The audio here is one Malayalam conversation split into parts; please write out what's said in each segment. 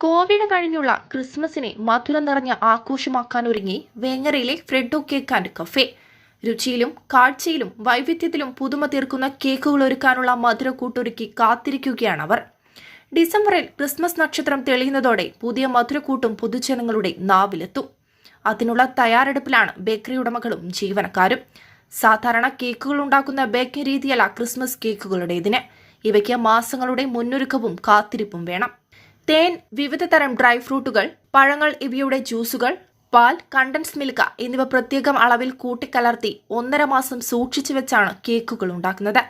കോവിഡ് കഴിഞ്ഞുള്ള ക്രിസ്മസിനെ മധുരം നിറഞ്ഞ ആഘോഷമാക്കാനൊരുങ്ങി വേങ്ങരയിലെ ഫ്രെഡോ കേക്ക് ആൻഡ് കഫേ. രുചിയിലും കാഴ്ചയിലും വൈവിധ്യത്തിലും പുതുമ തീർക്കുന്ന കേക്കുകൾ ഒരുക്കാനുള്ള മധുരക്കൂട്ടൊരുക്കി കാത്തിരിക്കുകയാണവർ. ഡിസംബറിൽ ക്രിസ്മസ് നക്ഷത്രം തെളിയുന്നതോടെ പുതിയ മധുരക്കൂട്ടും പൊതുജനങ്ങളുടെ നാവിലെത്തും. അതിനുള്ള തയ്യാറെടുപ്പിലാണ് ബേക്കറി ഉടമകളും ജീവനക്കാരും. സാധാരണ കേക്കുകൾ ഉണ്ടാക്കുന്ന ബേക്കിംഗ് രീതിയല്ല ക്രിസ്മസ് കേക്കുകളുടേതിന്. ഇവയ്ക്ക് മാസങ്ങളുടെ മുന്നൊരുക്കവും കാത്തിരിപ്പും വേണം. തേൻ, വിവിധ തരം ഡ്രൈ ഫ്രൂട്ടുകൾ, പഴങ്ങൾ ഇവയുടെ ജ്യൂസുകൾ, പാൽ, കണ്ടൻസ് മിൽക്ക് എന്നിവ പ്രത്യേകം അളവിൽ കൂട്ടിക്കലർത്തി 1.5 മാസം സൂക്ഷിച്ചു വെച്ചാണ് കേക്കുകൾ ഉണ്ടാക്കുന്നത്.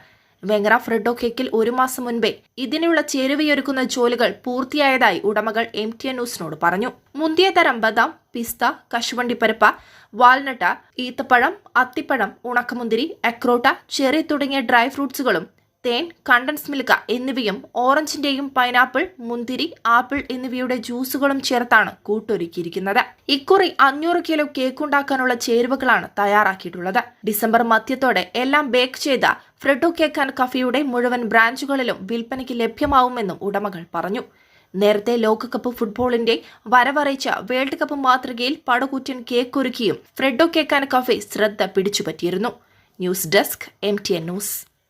വെങ്ങര ഫ്രെഡോ കേക്കിൽ 1 മാസം മുൻപേ ഇതിനുള്ള ചേരുവയൊരുക്കുന്ന ജോലികൾ പൂർത്തിയായതായി ഉടമകൾ MTN ന്യൂസിനോട് പറഞ്ഞു. മുന്തിയ തരം ബദാം, പിസ്ത, കശുവണ്ടിപ്പരിപ്പ്, വാൽനട്ട്, ഈത്തപ്പഴം, അത്തിപ്പഴം, ഉണക്കമുന്തിരി, അക്രോട്ട, ചെറി തുടങ്ങിയ ഡ്രൈ ഫ്രൂട്ട്സുകളും തേൻ, കണ്ടൻസ് മിൽക്ക് എന്നിവയും ഓറഞ്ചിന്റെയും പൈനാപ്പിൾ, മുന്തിരി, ആപ്പിൾ എന്നിവയുടെ ജ്യൂസുകളും ചേർത്താണ് കൂട്ടൊരുക്കിയിരിക്കുന്നത്. ഇക്കുറി 500 കിലോ കേക്ക് ഉണ്ടാക്കാനുള്ള ചേരുവകളാണ് തയ്യാറാക്കിയിട്ടുള്ളത്. ഡിസംബർ മധ്യത്തോടെ എല്ലാം ബേക്ക് ചെയ്ത ഫ്രെഡോ കേക്ക് ആൻഡ് കഫേയുടെ മുഴുവൻ ബ്രാഞ്ചുകളിലും വിൽപ്പനയ്ക്ക് ലഭ്യമാവുമെന്നും ഉടമകൾ പറഞ്ഞു. നേരത്തെ ലോകകപ്പ് ഫുട്ബോളിന്റെ വരവറിയിച്ച വേൾഡ് കപ്പ് മാതൃകയിൽ പടുകൂറ്റൻ കേക്ക് ഒരുക്കിയും ഫ്രെഡോ കേക്ക് ആൻഡ് കഫേ ശ്രദ്ധ പിടിച്ചുപറ്റിയിരുന്നു. News desk MTN news.